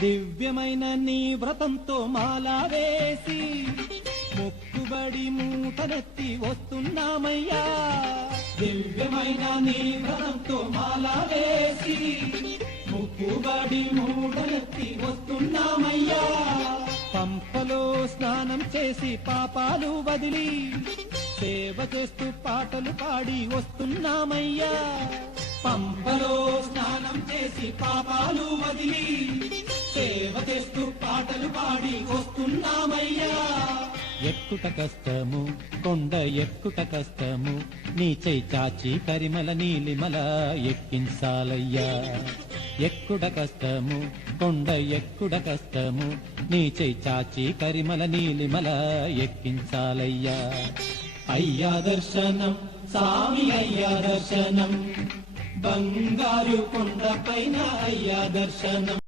దివ్యమైన నీ వ్రతంతో మాలా వేసి మొక్కుబడి మూటనెత్తి వస్తున్నామయ్యా. దివ్యమైన నీ వ్రతంతో మాలా వేసి మొక్కుబడి మూటనెత్తి వస్తున్నామయ్యా. పంపలో స్నానం చేసి పాపాలు వదిలి సేవ చేస్తూ పాటలు పాడి వస్తున్నామయ్యా. పంపలో స్నానం చేసి పాపాలు వదిలి సేవ చేస్తూ పాటలు పాడి వస్తున్నామయ్యా. ఎక్కుట కష్టము కొండ ఎక్కుట కష్టము, నీ చెయ్యి చాచి కరిమల నీలిమల ఎక్కించాలయ్యా. ఎక్కుట కష్టము కొండ ఎక్కుట కష్టము, నీ చెయ్యి చాచి కరిమల నీలిమల ఎక్కించాలయ్యా. అయ్యా దర్శనం స్వామి అయ్యా దర్శనం, బంగారు కొండ పైన అయ్యా దర్శనం.